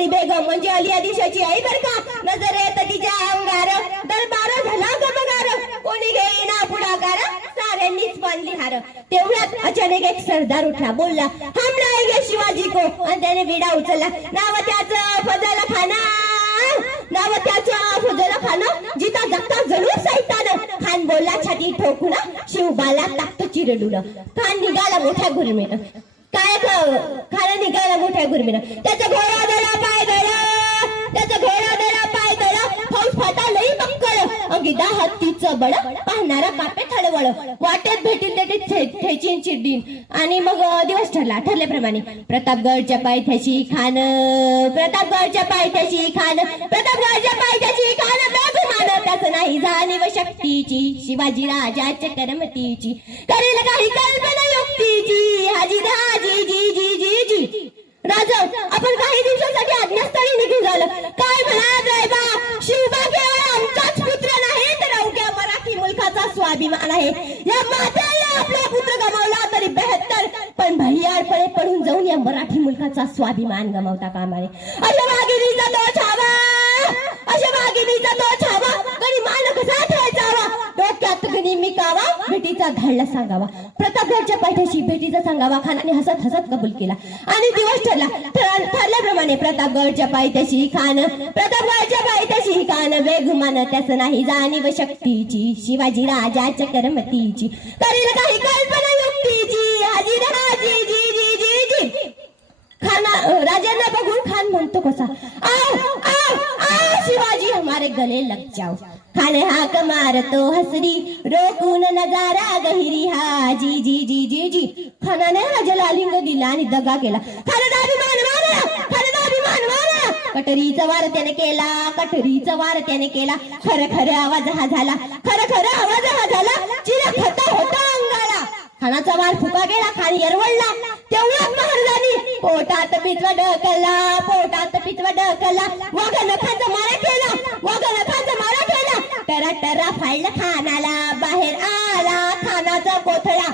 परी बेगम म्हणजे अली आदिशाची आई बर का. नजर येत तिच्या अंगार दरबार झाला गमगार. कोणी घेईना पुढाकार साऱ्यांनीच बांधली हार. तेवढ्यात अचानक एक सरदार उठला बोलला हमला आहे शिवाजी को. आणि त्याने विडा उचलला. नाव त्याचं फजल खाना. नाव त्याचं फजल खाना. जिता जगता जरूर सैतान. खान बोलला छाती ठोकून शिवबाला टाकतो चिरडून. खान निघाला मोठ्या गुरमीनं. काय खान निघाला मोठ्या गुरमीनं. त्याचा घोडा दरा पाय दरा. त्याचा घोडा दरा पाय दरा. फौज फाटा लई बक्कळ. अंगिदा हत्तीचं बळ पाहणारा कापे थळवळ. वाटेत भेटील तेथे ठेचीन चिरडीन. आणि मग दिवस ठरल्याप्रमाणे प्रतापगडच्या पायथ्याशी खान. प्रतापगडच्या पायथ्याशी खान. प्रतापगडच्या पायथ्याशी खान. बेगुमान त्याच नाही जाणीव शक्तीची. शिवाजी राजाच्या करमतीची. करेल काही कल्पना युक्तीची. हाजी दाजी जी जी जी जी. राजा आपण काही दिवसांसाठी आज्ञास्थळी निघून झालं. काय म्हणा बा शिवबा केवळ आमचाच पुत्र नाही तर अवघ्या मराठी मुलखाचा स्वाभिमान आहे. या मातेने आपला पुत्र गमावला तरी बेहत्तर पण भैयारपणे पडून जाऊन या मराठी मुलखाचा स्वाभिमान गमावता कामा नये. अशा वाघिणीचा तो छावा. अशा वाघिणीचा तो छावा. कधी मान कसा ठेचावा. डोक्यात गणी मिकावा. भेटीचा धाडला सांगावा. प्रतापगडच्या पायथ्याशी भेटीचा सांगावा. खानाने हसत हसत कबूल केला. आणि दिवस ठरल्याप्रमाणे प्रतापगडच्या पायथ्याशी खान. प्रतापगडच्या पायथ्याशी खान. बेगुमान त्याच नाही जाणीव शक्तीची. शिवाजी राजाच्या करमतीची. करील काही कल्पना युक्तीची. हाजी राजी जी जी जी जी. खाना राजांना बघून खान म्हणतो कसा आओ आओ आओ शिवाजी हमारे गले लग जाओ. खान हाक मारतो हसरी रोकून नजारा गहिरी. हा जी जी जी जी जी. खानाने राजाला आलिंग दिला आणि दगा केला. खानाचा अभिमान मारला. खानाचा अभिमान मारला. कटरीचा वार त्याने केला. कटरीचा वार त्याने केला. खरं खरं आवाज हा झाला. खरं खरं आवाज हा झाला. चिरख होता होता अंगाला. खानाचा वार फुका गेला. खान येरवडला. तेवढ्यात महाराजांनी पोटात पितवा ढकलला. पोटात पितवा ढकलला. वाघ नखाचा मारा केला. वाघ नखाचा मारा केला. टरा टरा फाडला खानाला. बाहेर आला खानाचा कोथळा.